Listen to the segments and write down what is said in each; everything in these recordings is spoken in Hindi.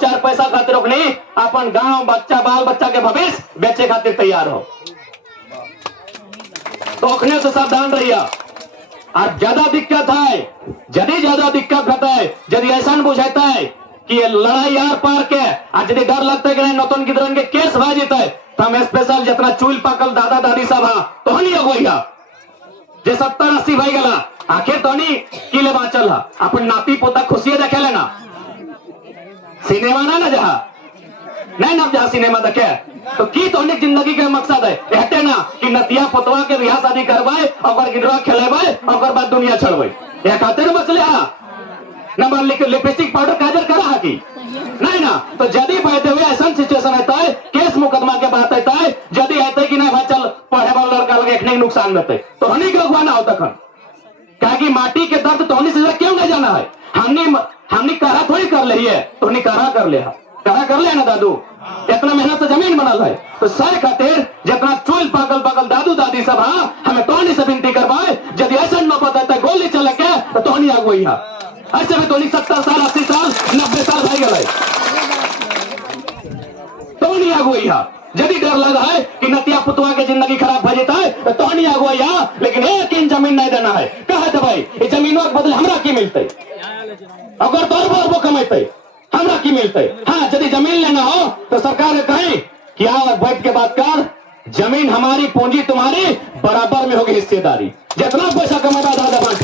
चार पैसा खातिर ओखनी अपन गांव बच्चा बाल बच्चा के भविष्य बेचे खातिर तैयार हो। तो ओखने से सावधान रहिए। और ज्यादा दिक्कत है, यदि ज्यादा दिक्कत होता है, यदि ऐसा बुझाता है कि ये लड़ाई यार पार के आज यदि डर लगता है कि नहीं नौतन गिदरन के केस भा जेते, तो हम स्पेशल जितना चूल पाकल दादा दादी सब तो नहीं अगोइया जे 70-80 भाई गला आखिर तो नहीं किले बाचल है अपन नाती पोता खुशिये देखे लेना सिनेमा ना जहा नहीं ना जहा सिनेमा देखे तो की तो जिंदगी के मकसद है कहते ना कि नतिया पोतवा के बियाह शादी करवाए और गिदरा खेलेबे और बाद दुनिया छोड़बे यह खातिर मसले है नंबर लिपस्टिक पाउडर काजल करा की नहीं ना। तो यदि कहते हुए ऐसा सिचुएशन आता है केस मुकदमा के बात आता है यदि आते कि नहीं भाई चल पढ़े वाला लड़का लगे एक नहीं नुकसान में तो हनी के लगवाना होता खन क्या कि माटी के दर्द तो हनी से क्यों नहीं जाना है। हमने करा थोड़ी कर ली है तो हनी करा कर ले करा कर ले ना दादू इतना मेहनत से जमीन बनल है तो सह खातिर जितना चूल पागल पागल दादू दादी सब हमें तोहनी से विनती करवाए यदि ऐसा न पता गोली चले के तो तोहनी आगुई है ऐसे में तोहनी 70 साल 80 साल 90 साल भाई गए तोहनी आगुई है। यदि डर लगा है कि नतिया पुतवा के जिंदगी खराब हो जाता है तो तोहनी आगुई है लेकिन एक इंच जमीन नहीं देना है। कहा था भाई ये जमीनों के बदले हमरा की मिलते अगर तोर कमेते हमरा की मिलते। हाँ यदि जमीन लेना हो तो सरकार ने कहे कि आओ बैठ के बात कर जमीन हमारी पूंजी तुम्हारी बराबर में होगी हिस्सेदारी जितना पैसा कमाता दादा बांट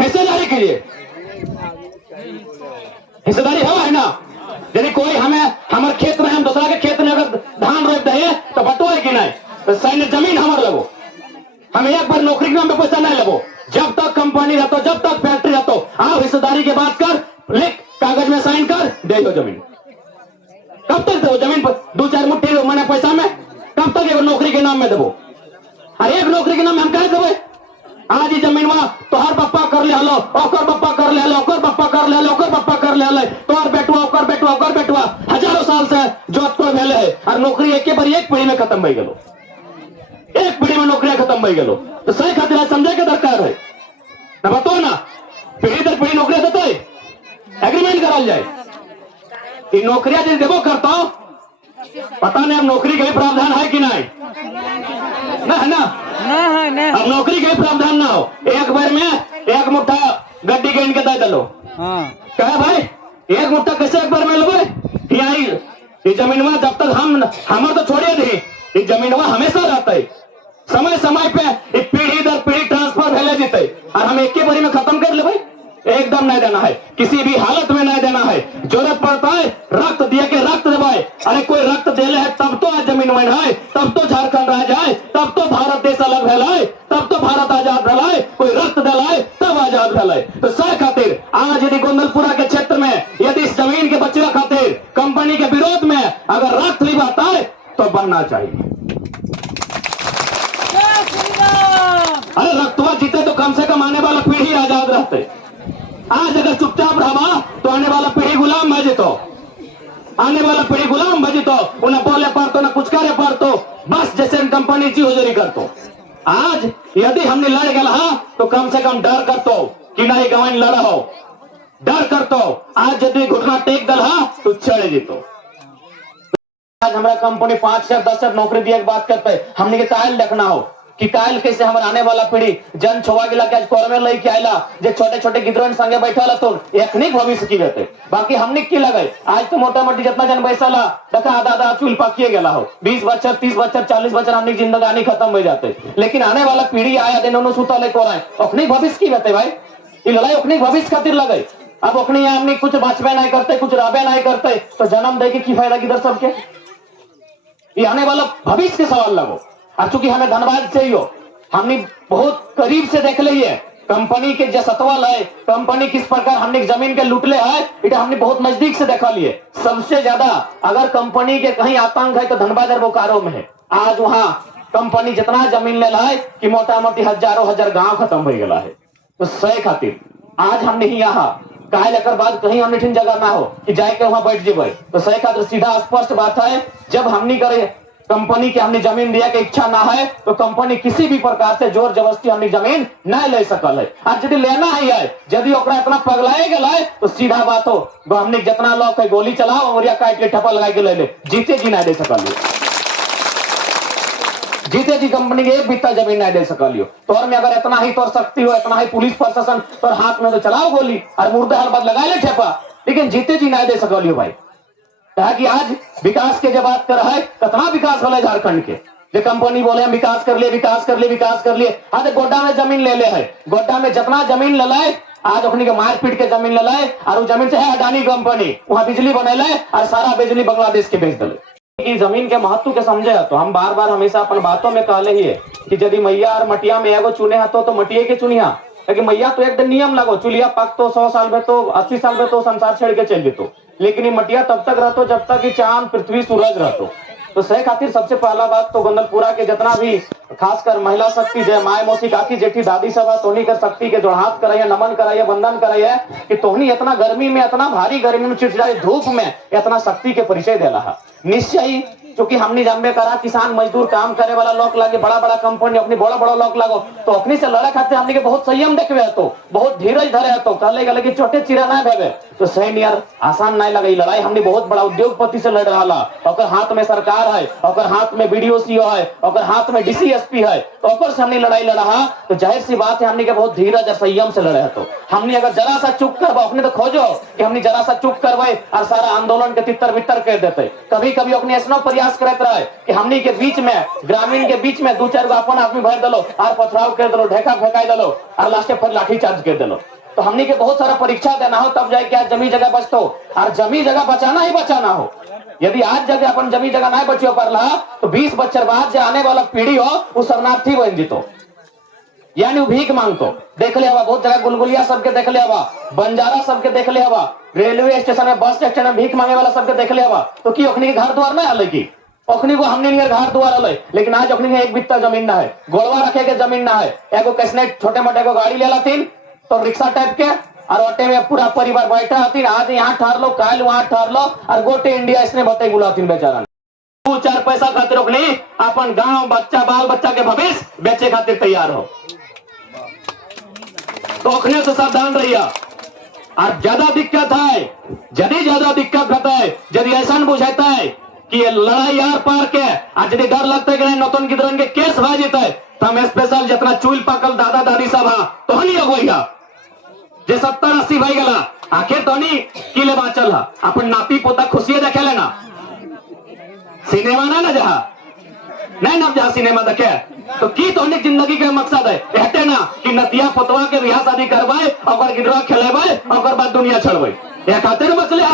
हिस्सेदारी कीजिए हिस्सेदारी है ना। यदि कोई हमें हमारे खेत में हम दूसरा के खेत में अगर धान रोप दे तो बटो है कि नहीं तो सैन्य जमीन हमारे लगो हमें एक बार नौकरी के नाम पे पैसा नहीं लगो जब तक कंपनी रहते जब तक फैक्ट्री रहते आओ हिस्सेदारी की बात कर लिख कागज में साइन कर दे दो जमीन कब तक दो जमीन पर 2-4 मुट्ठी मैंने पैसा में कब तक एक नौकरी के नाम में देवो और एक नौकरी के नाम में हम कह देवे आज ही जमीन वहां तोहर पप्पा कर ले हलो ओकर पप्पा कर ले हलो ओकर पप्पा कर ले हलो ओकर पप्पा कर ले हलो तोहर बेटुआ ओकर बेटुआ हजारों साल से जोत को भेले है और नौकरी एक बार एक पीढ़ी में खत्म हो गेलो एक पीढ़ी में नौकरियां खत्म हो गेलो तो सही खातिर समझे के दरकार है ना बताओ ना पीढ़ी दर पीढ़ी नौकरियां देते एग्रीमेंट कराल जाए ये नौकरियां यदि देवो करता पता नहीं अब नौकरी के लिए प्रावधान है कि नहीं ना है ना अब नौकरी के लिए प्रावधान ना हो एक बार में एक मुट्ठा गड्डी के इनके दे दलो कहे भाई एक मुट्ठा कैसे एक बार में लो ये जमीनवा जब तक हम हमारे तो छोड़िए थे ये जमीनवा हमेशा रहता है समय समय पे पीढ़ी दर पीढ़ी ट्रांसफर भेले जीते और हम एक के बारी में खत्म कर ले भाई एकदम नहीं देना है किसी भी हालत में नहीं देना है। जरूरत पड़ता है रक्त दिया के रक्त दबाए अरे कोई रक्त दे ले है तब तो आज जमीन में है तब तो झारखंड रह जाए तब तो भारत देश अलग फैलाए तब तो भारत आजाद फैलाए कोई रक्त दिलाए तब आजाद फैलाए। तो सह खातिर आज यदि गोंदलपुरा के क्षेत्र में यदि इस जमीन के बचवा खातिर कंपनी के विरोध में अगर रक्त लिबाता है तो बनना चाहिए। अरे रक्तवा जीते तो कम से कम आने वाला पीढ़ी आजाद रहते। आज अगर चुपचाप रहा तो आने वाला पीढ़ी गुलाम बजे तो आने वाला पीढ़ी गुलाम बजे तो उन्हें बोले पर तो ना कुछ करे पर तो बस जैसे कंपनी जी हुजूरी कर तो। आज यदि हमने लड़ गया तो कम से कम डर कर तो कि नहीं गवान लड़ा हो डर कर तो आज यदि घुटना टेक दल तो चढ़ जीतो। आज हमारा कंपनी 5 या 10 नौकरी दिए बात करते है हमने के कायल देखना हो कि कायल कैसे हमारे आने वाला पीढ़ी जन छोवा गिला के आज कोरमे लई के आइला जे छोटे छोटे गिदरन संगे बैठा तो एक नहीं भविष्य की रहते बाकी हमने की लगे आज तो मोटा मोटी जितना जन बैसाला देखा आधा आधा चूल पाकिए गला हो 20 बच्चर 30 बच्चर 40 बच्चर हमने जिंदगानी खत्म हो जाते लेकिन आने वाला पीढ़ी आया दिन उन्होंने सुता ले कोराए अपनी भविष्य की रहते भाई ये लड़ाई अपनी भविष्य खातिर लगे। अब अपनी हमने कुछ बचबे नहीं करते कुछ राबे नहीं करते तो जन्म दे के फायदा किधर सबके ये आने वाला भविष्य के सवाल लगो। और चूंकि हमें धन्यवाद चाहिए हमने बहुत करीब से देख ली है कंपनी के जो सतवल है कंपनी किस प्रकार हमने जमीन के लुटले है इसे हमने बहुत नजदीक से देखा लिए। सबसे ज्यादा अगर कंपनी के कहीं आतंक है तो धनबाद और बोकारो में है। आज वहां कंपनी जितना जमीन ले है कि मोटा मोटी हजारों हजार गांव खत्म हो गया है। तो सही खातिर आज हमने ही यहाँ काहे लेकर बाद कहीं हमने ठीक जगह ना हो कि जाके वहां बैठ जेबे तो सही खातिर सीधा स्पष्ट बात है जब हमने करे कंपनी की हमने जमीन दिया के इच्छा ना है तो कंपनी किसी भी प्रकार से जोर जबरदस्ती हमने जमीन न ले सकल है। आज यदि लेना ही है, यदि ओकरा इतना पगलाए गया है तो सीधा बात हो हमने जितना लोग है गोली चलाओ और या काट के ठप्पा लगा के ले ले, जीते जी ना दे सकल, जीते जी कंपनी के एक बित्ता जमीन नहीं दे सकलियो। तोर में अगर इतना ही तोर शक्ति हो, इतना ही पुलिस प्रशासन तोर हाथ में तो चलाओ गोली और मुर्दे हलबत लगा ले ठेपा, लेकिन जीते जी नहीं दे सकलियो भाई। कहा कि आज विकास के जब बात कर है कितना विकास हो झारखंड के, जो कंपनी बोले हम विकास कर लिए विकास कर लिए विकास कर लिए। आज गोड्डा में जमीन ले ले है, गोड्डा में जितना जमीन ले लाए आज अपनी के मार पीट के जमीन ले लाए और जमीन से है अडानी कंपनी, वहां बिजली बने और सारा बिजली बांग्लादेश के बेच दिले। कि जमीन के महत्व के समझे तो हम बार बार हमेशा अपन बातों में कहले ही है कि यदि मैया और मटिया में एगो चुने हतो तो मटिया के चुनिया, लेकिन मैया तो एक दिन नियम लगो चुलिया पक तो 100 साल में तो 80 साल में तो संसार छेड़ के चल जेतो, लेकिन ये मटिया तब तक रहतो जब तक कि चांद पृथ्वी सूरज रहतो। तो सही खातिर सबसे पहला बात तो गंदलपुरा के जितना भी खासकर महिला शक्ति जय माए मौसी काकी जेठी दादी सब तोहनी कर शक्ति के जोड़हाथ कराइए, नमन कराइए, वंदन कराइए कि तोहनी इतना गर्मी में, इतना भारी गर्मी में, चिड़चिड़ाई धूप में इतना शक्ति के परिचय देला है। निश्चय ही क्योंकि हमने जानबे करा किसान मजदूर काम करे वाला लोग लागे, बड़ा बड़ा कंपनी अपनी बड़ा बड़ा लोग लागो तो अपनी से लड़े खातिर हमने के बहुत संयम देखवे तो बहुत धीरज धरे तो कहले गले कि छोटे चिरा ना भेवे तो सही नियर आसान नहीं लगे। लड़ाई हमने बहुत बड़ा उद्योगपति से लड़ रहा, और हाथ में सरकार है, और हाथ में बीडीओ सीओ है, और हाथ में डीसी एसपी है, तो ओकर से हमने लड़ाई लड़ा तो जाहिर सी बात है हमने के बहुत धीरज और संयम से लड़े। तो हमने अगर जरा सा चुप करवा अपने तो खोजो कि हमने जरा सा चुप करवाए और सारा आंदोलन के तितर बितर कर देते। कभी कभी अपने ऐसा प्रयास करते रहे कि हमनी के बीच में ग्रामीण के बीच में 2-4 गो अपन आदमी भर दिलो और पथराव कर दिलो, ढेका फेंकाई दिलो और लास्ट पर लाठी चार्ज कर दिलो। तो हमनी के बहुत सारा परीक्षा देना हो तब जाए क्या जमी जगह बचतो, और जमी जगह बचाना ही बचाना हो। यदि आज जगह अपन जमी जगह नहीं बचियो पर रहा तो 20 बच्चर बाद जो आने वाला पीढ़ी हो वो शरणार्थी बन जीतो, यानी भीख मांगतो। देख ले हवा बहुत जगह गुलगुलिया सबके देख ले हवा, बंजारा सबके देख ले हवा, रेलवे स्टेशन में बस स्टेशन में भीख मांगे वाला सबके देख ले हवा। तो की ओखनी के घर द्वार नहीं हल की ओखनी को हमने नहीं घर द्वार हल, लेकिन आज ओखनी के एक बित्ता जमीन ना है, गोड़वा रखे के जमीन ना है। एगो कैसने छोटे मोटे को गाड़ी ले लातीन तो रिक्शा टाइप के और ऑटे में पूरा परिवार बैठा हतीन, आज यहाँ ठहर लो कल वहां ठहर लो और गोटे इंडिया इसने बते बुलातीन बेचारा 2-4 पैसा खातिर ओखनी अपन गांव बच्चा बाल बच्चा के भविष्य बेचे खातिर तैयार हो। तो ओखने से सावधान रहिए। और ज्यादा दिक्कत है, यदि ज्यादा दिक्कत होता है, यदि ऐसा बुझाता है कि ये लड़ाई आर पार के आज यदि डर लगता है कि नहीं नौतन गिदरन के केस भा जेता है तो हम स्पेशल जितना चूल पाकल दादा दादी सब तो हनी अगुआ जे 70-80 भाई गला आखिर तो नहीं किले बाचल है अपन नाती पोता खुशियां देखे लेना सिनेमा ना जहाँ नहीं ना जहाँ सिनेमा देखे तो की तो जिंदगी के मकसद है कहते ना कि नतिया पोतवा के बियाह शादी करवाए और गिदरा खेलेबे और बाद दुनिया छोड़बे यह खातिर मसले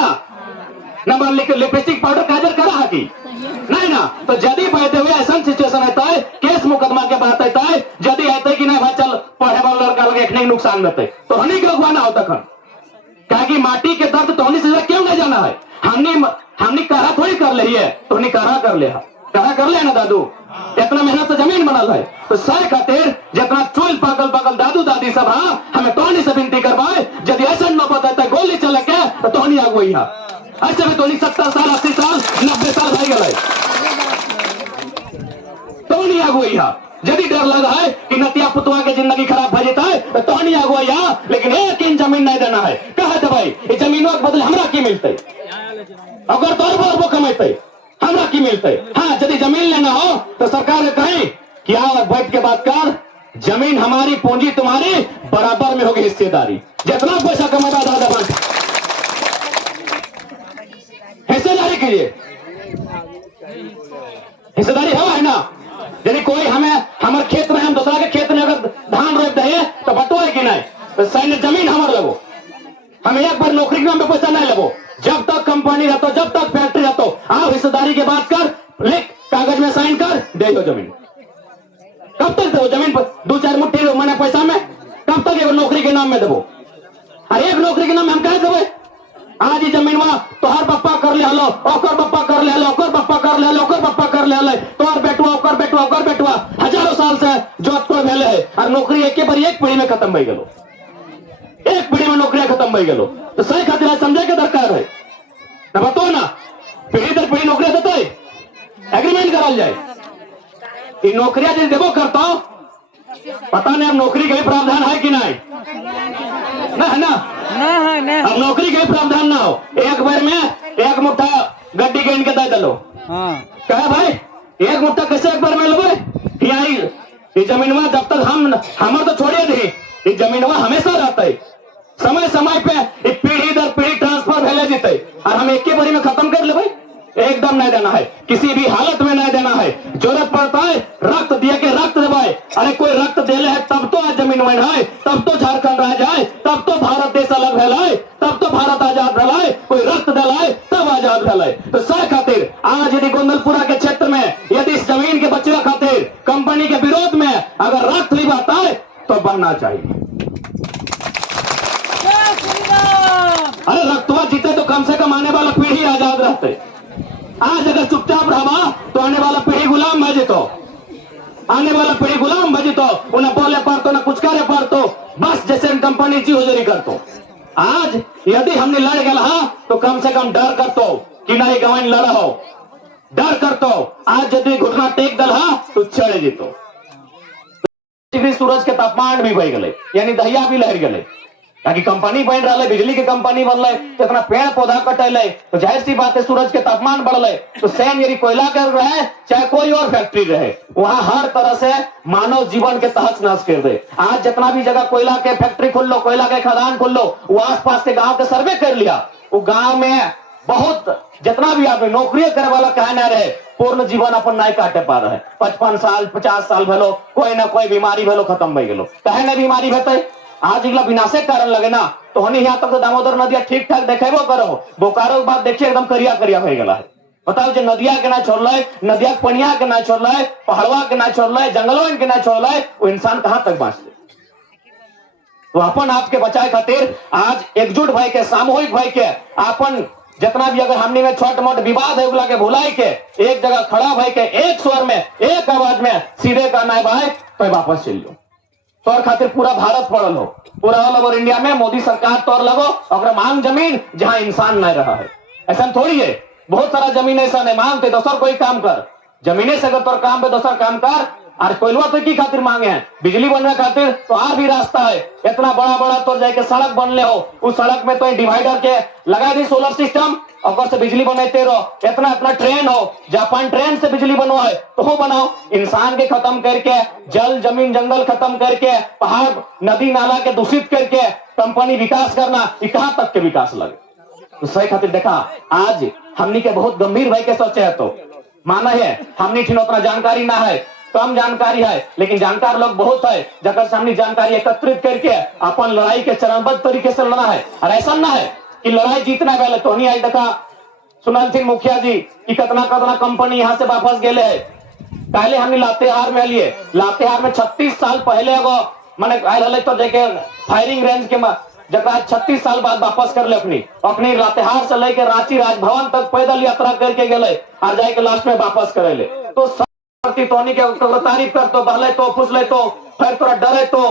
नंबर लिपस्टिक पाउडर काजल करा की नहीं ना। तो यदि कहते हुए ऐसा सिचुएशन रहता है केस मुकदमा के बात रहता है यदि कहते कि नहीं भाई चल पढ़े वाला लड़का लगे एक नुकसान देते तो हनी के लगवाना होता खन कहा कि माटी के दर्द तो हनी से क्यों नहीं जाना है। हमने करा थोड़ी कर ली है तो हनी करा कर ले ना दादू इतना मेहनत से जमीन बनल है तो सह खातिर जितना चूल पागल दादू दादी सब हमें तोहनी से विनती करवाए यदि ऐसा न पता है गोली चले के तो तोहनी आगुई है ऐसे में तोहनी 70 साल 80 साल 90 साल भाई गए तोहनी आगुई है। यदि डर लगा है कि नतिया पुतवा के जिंदगी खराब हो जाता है तो तोहनी आगुई है, लेकिन एक इंच जमीन नहीं देना है। कहा था भाई ये जमीनों के बदले हमरा की मिलते अगर तोर वो कमेते हमरा की मिलते। हाँ यदि जमीन लेना हो तो सरकार कहे कि आओ बैठ के बात कर, जमीन हमारी पूंजी तुम्हारी बराबर में होगी हिस्सेदारी, जितना पैसा कमाता दादा बांट हिस्सेदारी कीजिए। हिस्सेदारी है ना, यदि कोई हमारे खेत में हम दूसरा के खेत में अगर धान रोप दे तो बटुआ कि नहीं तो सैन्य जमीन हमारे लगो, हम एक बार नौकरी के नाम पे पैसा नहीं लगो, जब तक कंपनी रहतो जब तक फैक्ट्री रहतो आओ हिस्सेदारी की बात कर, लिख कागज में साइन कर दे दो जमीन। कब तक दो जमीन पर 2-4 मुट्ठी मैंने पैसा में कब तक एक नौकरी के नाम में देवो। अरे एक नौकरी के नाम में हम कह देवे आज ही जमीन वहां तोहर पप्पा कर ले हलो ओकर पप्पा कर ले हलो ओकर पप्पा कर ले हलो ओकर पप्पा कर ले हलो तोहर बेटुआ ओकर बेटुआ हजारों साल से जोत को भेले है और नौकरी एक बार एक पीढ़ी में खत्म हो गेलो, एक पीढ़ी में नौकरियां खत्म हो गेलो। तो सही खातिर समझे के दरकार है ना, बताओ ना पीढ़ी दर पीढ़ी नौकरियां देते एग्रीमेंट करल जाए। ये नौकरियां जिस देवो करता हूं, पता नहीं अब नौकरी का भी प्रावधान है कि नहीं, ना है ना, अब नौकरी का भी प्रावधान ना हो, एक बार में एक मुट्ठा गड्डी गिन के दे दलो। कहे भाई एक मुट्ठा कैसे एक बार में लोगे, ये जमीनवा जब तक हमारे तो छोड़िए नहीं, ये जमीनवा हमेशा रहता है, समय समय पे पीढ़ी दर पीढ़ी ट्रांसफर भेले जीते, और हम एक ही बारी में खत्म कर ले भाई, एकदम नहीं देना है, किसी भी हालत में नहीं देना है। जरूरत पड़ता है रक्त दिए के रक्त देवाए, अरे कोई रक्त देले है तब तो आज जमीन वैन है, तब तो झारखंड रह जाए, तब तो भारत देश अलग भेलाए, तब तो भारत आजाद भेलाए, कोई रक्त दिलाए तब आजाद भेलाए। तो सह खातिर आज यदि गोंदलपुरा के क्षेत्र में यदि इस जमीन के बचवा खातिर कंपनी के विरोध में अगर रक्त लिबाता है तो बनना चाहिए। अरे रक्तवा जीते तो कम से कम आने वाला पीढ़ी आजाद रहते। आज अगर चुपचाप रहा तो आने वाला पीढ़ी गुलाम बजे, तो आने वाला पीढ़ी गुलाम बजे, तो उन्हें बोले पर तो न कुछ करे पर तो बस जैसे कंपनी जी हुजूरी कर तो। आज यदि हमने लड़ गया तो कम से कम डर कर तो कि नहीं गवान लड़ा हो, डर कर तो आज यदि घुटना टेक दल तो चढ़ जीतो। डिग्री सूरज के तापमान भी बढ़ गए, यानी दहिया भी लहर गए, ताकि कंपनी बन रहा है, बिजली की कंपनी बन रही, तो इतना पेड़ पौधा कटल है, तो जाहिर सी बात है सूरज के तापमान बढ़ है, तो सैन यदि कोयला कर रहे चाहे कोई और फैक्ट्री रहे, वहां हर तरह से मानव जीवन के तहस नहस कर दे। आज जितना भी जगह कोयला के फैक्ट्री खोल लो, कोयला के खदान खोल लो, वो आसपास के गाँव के सर्वे कर लिया, वो गाँव में बहुत जितना भी आदमी नौकरी करे वाला कहे ना रहे, पूर्ण जीवन अपन नहीं काटे पा रहे, 55 साल 50 साल भेलो, कोई ना कोई बीमारी भेलो, खत्म हो गेलो, कहे ना बीमारी भेटे। आज इगला विनाशक कारण लगे ना, तो हनी यहाँ तक तो दामोदर नदिया ठीक ठाक देखेबो करो, बोकारो के बाद देखिए एकदम करिया करिया हो गया है। बताओ जो नदिया के ना छोड़ ले, नदिया पनिया के ना छोड़ ले, पहाड़वा के ना छोड़ ले, जंगलों के ना छोड़ ले, वो इंसान कहां तक बांच ले। तो अपन आपके बचाए खातिर आज एकजुट भाई के, सामूहिक भाई के, अपन जितना भी अगर हमने में छोट मोट विवाद है उगला के भुलाई के एक जगह खड़ा भाई के एक स्वर में एक आवाज में सीधे कहना है भाई तो वापस चल लो। तौर खातिर पूरा भारत पड़ल हो, पूरा ऑल ओवर इंडिया में मोदी सरकार तौर लगो और मांग जमीन जहां इंसान नहीं रहा है। ऐसा थोड़ी है, बहुत सारा जमीन ऐसा नहीं मांगते दोसर कोई काम कर, जमीने से अगर तौर काम पे दोसर काम कर, और कोयलवा तो की खातिर मांगे हैं, बिजली बनने खातिर तो और भी रास्ता है, इतना बड़ा बड़ा तो जाके सड़क बनले हो, उस सड़क में तो डिवाइडर के लगा दी सोलर सिस्टम और से बिजली बनाते रहो, इतना इतना ट्रेन हो, जापान ट्रेन से बिजली बनवा है तो हो बनाओ। इंसान के खत्म करके, जल जमीन जंगल खत्म करके, पहाड़ नदी नाला के दूषित करके कंपनी विकास करना, ये कहां तक के विकास लगे। तो सही खातिर देखा आज हमनी के बहुत गंभीर भाई के सोचे है, तो माना है हमनी ठीक उतना जानकारी ना है, कम जानकारी है, लेकिन जानकार लोग बहुत है, जगह से हमने जानकारी एकत्रित करके अपन लड़ाई के चरणबद्ध तरीके से लड़ना है। और ऐसा ना है कि लड़ाई जीतना पहले तो नहीं आई। देखा सुनल सिंह मुखिया जी की कितना कितना कंपनी यहाँ से वापस गए है। पहले हमने लातेहार में लिए, लातेहार में 36 साल पहले वो मैंने आये तो देखे फायरिंग रेंज के जगह 36 साल बाद वापस कर ले अपनी लातेहार से लेके रांची राजभवन तक पैदल यात्रा करके गए और जाके लास्ट में वापस करे ले। तो तोनी के तारीफ कर तो बहले तो फुसले तो फिर तोरा डरे तो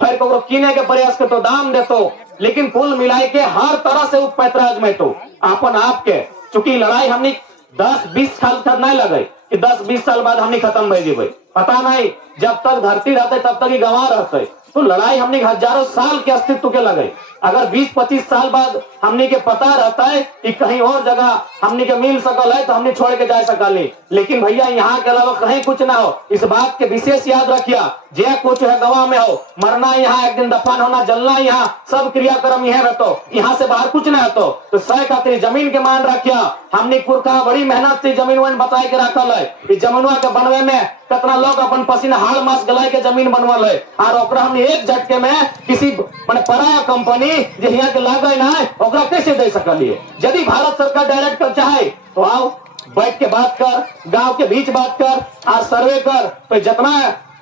फिर को कीने के प्रयास कर तो दाम दे तो, लेकिन कुल मिलाई के हर तरह से उपैतराज में तो अपन आपके चूंकि लड़ाई हमने 10-20 साल तक नहीं लगे कि 10-20 साल बाद हमने खत्म हो जाए, पता नहीं जब तक धरती रहते तब तक ही गंवा रहते। तो लड़ाई हमने हजारों साल के अस्तित्व के लगे, अगर 20-25 साल बाद हमने के पता रहता है कि कहीं और जगह हमने के मिल सकल है तो हमने छोड़ के जा सकल नहीं, लेकिन भैया यहाँ के अलावा कहीं कुछ ना हो, इस बात के विशेष याद रखिया, जे कुछ है गवा में हो, मरना यहाँ, एक दिन दफन होना, जलना यहाँ, सब क्रियाक्रम यहाँ रहतो, यहाँ से बाहर कुछ ना होतो। तो सह खातिर जमीन के मान रखिया, हमने पुरखा बड़ी मेहनत से जमीन वन बताए के रखल है, इस जमीनवा के बनवे में कितना लोग अपन पसीना हाड़ मास गलाए के जमीन बनवल है, और ओकरा हमने एक झटके में किसी माने पराया कंपनी जे यहाँ के लागे ना है ओकरा कैसे दे सकलिए। यदि भारत सरकार डायरेक्ट कर चाहे तो आओ बैठ के बात कर, गांव के बीच बात कर और सर्वे कर, तो जितना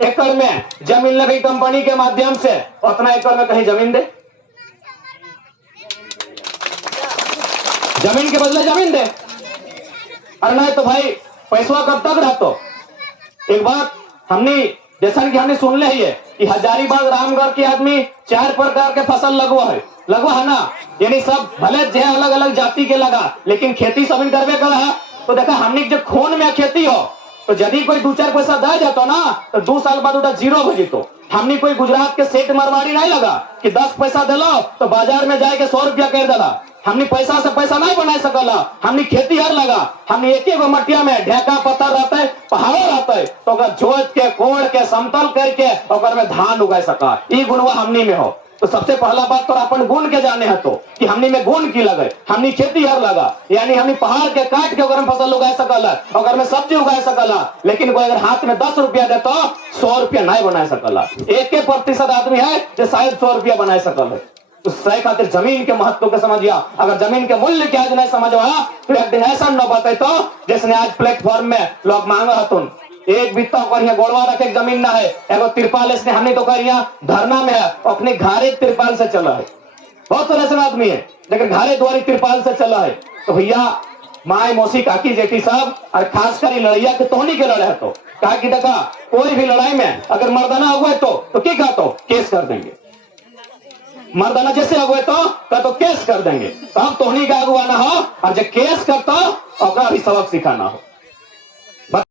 एकड़ में जमीन लगी कंपनी के माध्यम से उतना एकड़ में कहीं जमीन दे, जमीन के बदले जमीन दे, और नहीं तो भाई पैसा कब तक रहतो। एक बात हमने जैसा कि हमने सुन ले है कि हजारीबाग रामगढ़ के आदमी 4 प्रकार के फसल लगवा है ना, यानी सब भले जो अलग अलग जाति के लगा, लेकिन खेती सब करवे कर है, तो देखा हमने जो खून में खेती हो तो यदि कोई 2-4 पैसा दे जातो ना तो 2 साल बाद उठा जीरो हो जीतो। हमने कोई गुजरात के सेठ मारवाड़ी नहीं लगा कि 10 पैसा दिलो तो बाजार में जाके 100 रुपया कर दिला। हमने पैसा से पैसा नहीं बना सकला। हमने खेती हर लगा, हमने एक एक मटिया में ढेका पत्थर रहता है, पहाड़ रहता है, तो अगर जोत के कोड़ के समतल करके और में धान उगा सका। ये गुणवा हमने में हो। तो सबसे पहला बात तो अपन गुण के जाने है तो कि हमने में गुण की लगे, हमने खेती हर लगा, यानी हमने पहाड़ के काट के अगर फसल उगा सकला, अगर में सब्जी उगा सकला, लेकिन कोई अगर हाथ में 10 रुपया दे तो 100 रुपया नहीं बना सकला। 1% आदमी है जो शायद 100 रुपया बना सकल है। तो सही खातिर जमीन के महत्व को समझिया। अगर जमीन के मूल्य के आज नहीं समझवा तो एक दिन ऐसा न बताए तो जिसने आज प्लेटफॉर्म में लोग मांगा हतुन एक बित्ता करिया गोड़वा रखे जमीन ना है, एगो तिरपाल इसने हमने तो करिया धरना में है, अपने घारे तिरपाल से चला है। बहुत सारे ऐसे आदमी है लेकिन घारे द्वारी तिरपाल से चला है। तो भैया माए मौसी काकी जेठी साहब और खासकर लड़ैया के तोहनी के लड़े तो कहा कि देखा कोई भी लड़ाई में अगर मर्दाना हुए तो क्या कहा तो केस कर देंगे, मर्दाना जैसे हुए तो केस कर देंगे। तो हम तोहनी का अगुआ ना हो और जब केस करता और भी सबक सिखाना हो।